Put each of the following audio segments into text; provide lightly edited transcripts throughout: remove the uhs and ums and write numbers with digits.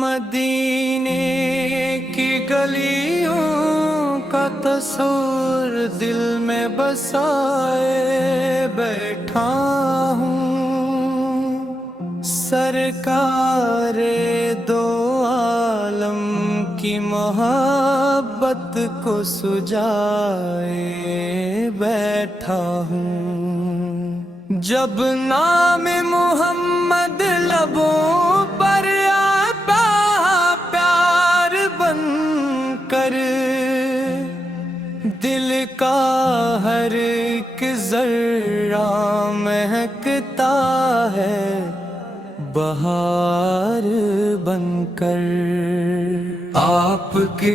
مدینے کی گلیوں کا تصور دل میں بسائے بیٹھا ہوں، سرکار دو عالم کی محبت کو سجائے بیٹھا ہوں۔ جب نام محمد لبوں پر آتا پیار بن کر، دل کا ہر ایک ذرہ مہکتا ہے بہار بن کر۔ آپ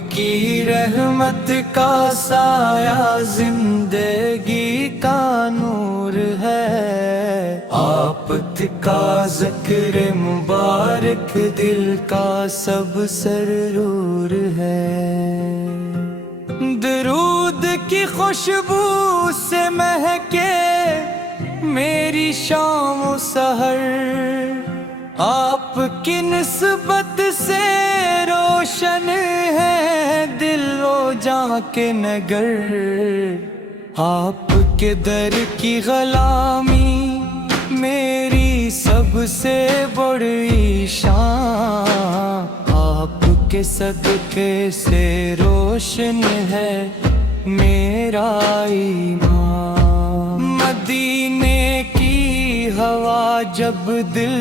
کی رحمت کا سایہ زندگی کا نور ہے، آپ کا ذکر مبارک دل کا سب سرور ہے۔ درود کی خوشبو سے مہکے میری شام و سحر، آپ کی نسبت سے روشن ہے دل و جاں کے نگر۔ آپ کے در کی غلامی میری سب سے بڑی شان، آپ کے صدقے سے روشن ہے میرا ایمان۔ مدینے کی ہوا جب دل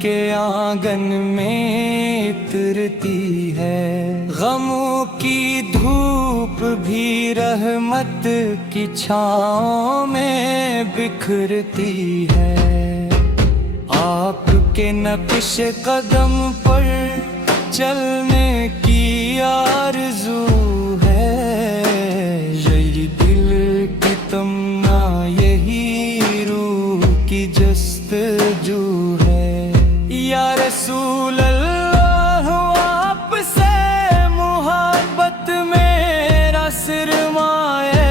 کے آنگن میں اترتی ہے، غموں کی دھوپ بھی رحمت کی چھاؤں میں بکھرتی ہے۔ آپ کے نقش قدم پر چلنے کی آرزو ہے، یہی دل کی تمنا یہی روح کی جستجو ہے۔ یا رسول اللہ آپ سے محبت میرا سرمایہ،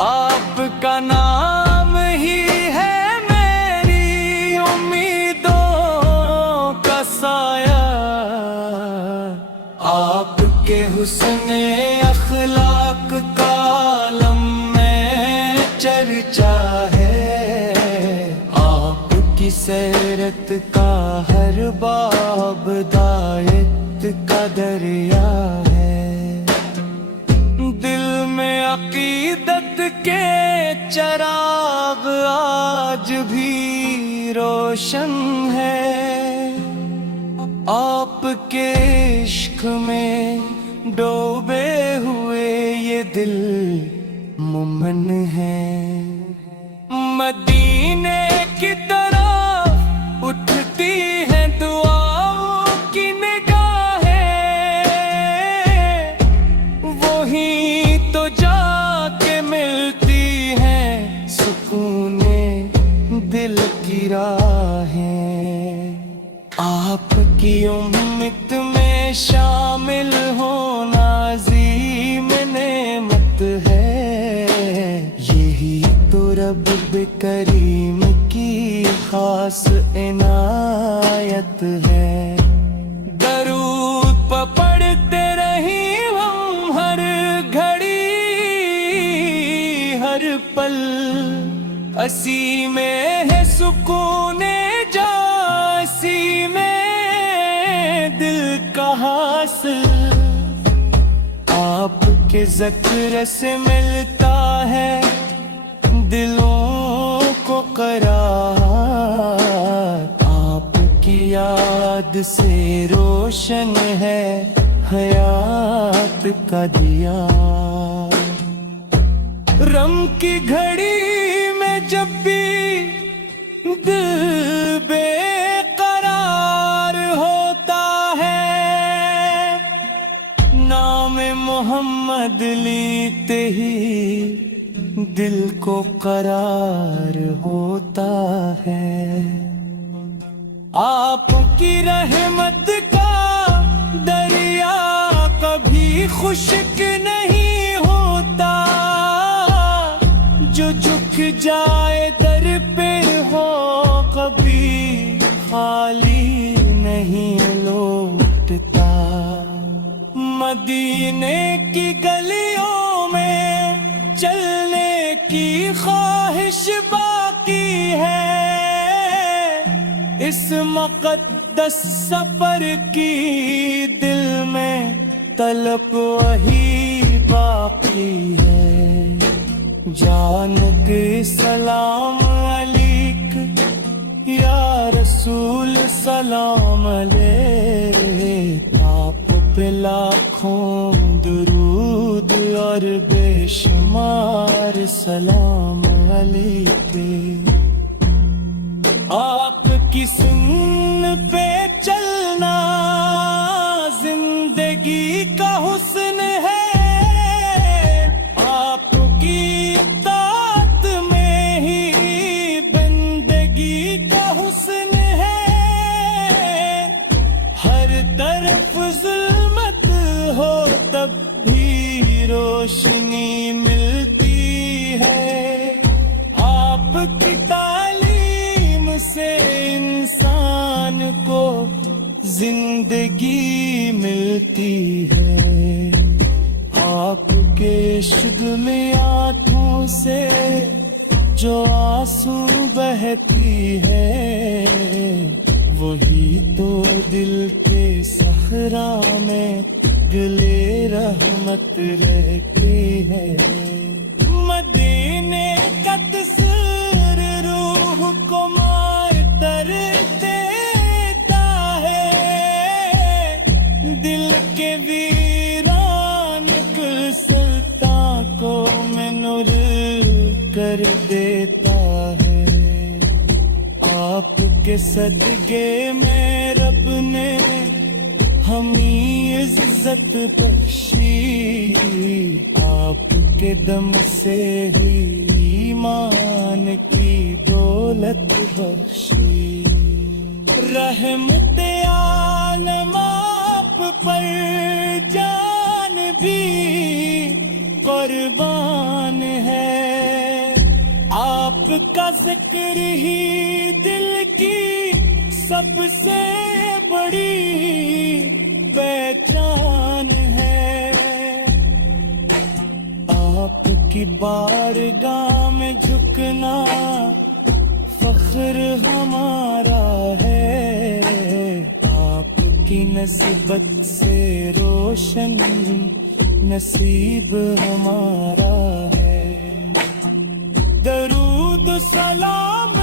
آپ کا نام ہی ہے میری امیدوں کا سایہ۔ آپ کے حسن اخلاق کا عالم میں چرچا ہے، آپ کی سیرت کا ہر باب ہدایت کا دریا ہے۔ دل میں عقیدت کے چراغ آج بھی روشن ہے، آپ کے عشق میں ڈوبے ہوئے یہ دل مومن ہے۔ مدینے کی طرف اٹھتی ہیں دعاؤں کی نگاہیں، وہیں تو جا کے ملتی ہیں سکون دل کی راہیں۔ آپ کی امت میں شامل ہونا عظیم نعمت ہے، یہی تو رب کریم کی خاص عنایت ہے۔ درود پڑھتے رہیں ہم ہر گھڑی ہر پل، اسی میں ہے سکون جا، اسی میں دل کا حاصل۔ آپ کے ذکر سے ملتا ہے دلوں کو قرار، آپ کی یاد سے روشن ہے حیات کا دیا۔ رم کی گھڑی میں جب بھی دل بے قرار ہوتا ہے، نام محمد لیتے ہی دل کو قرار ہوتا ہے۔ آپ کی رحمت کا دریا کبھی خشک نہیں ہوتا، جو جھک جائے در پہ ہو کبھی خالی نہیں لوگ مدینے کی گلیوں میں چلنے کی خواہش باقی ہے، اس مقدس سفر کی دل میں طلب وہی باقی ہے۔ جان کے سلام علیک یا رسول سلام علیک، آپ پہ لاکھوں درود اور بے شمار سلام علیک۔ آپ کی سن پہ چلنا زندگی کا حسن ہے، آپ کی اطاعت میں ہی بندگی کا حسن ہے۔ ہر طرف ظلمت ہو تب بھی روشنی ملتی ہے، آپ کی تعلیم سے انسان کو زندگی ملتی ہے، آپ کے عشق میں آنکھوں سے جو آنسو بہتی ہے، وہی تو دل کے صحرا میں گلے رحمت رہتی ہے۔ مدینے کا تصور روح کو معطر دیتا ہے، دل کے ویران گلستاں کو منور کر دیتا ہے۔ آپ کے صدقے میں رب نے ہمیں عزت بخشی، آپ کے دم سے ہی ایمان کی دولت بخشی۔ رحمت عالم آپ پر جان بھی قربان ہے، آپ کا ذکر ہی دل کی سب سے بڑی پہچان ہے۔ آپ کی بارگاہ میں جھکنا فخر ہمارا ہے، آپ کی نسبت سے روشن نصیب ہمارا ہے۔ درود سلام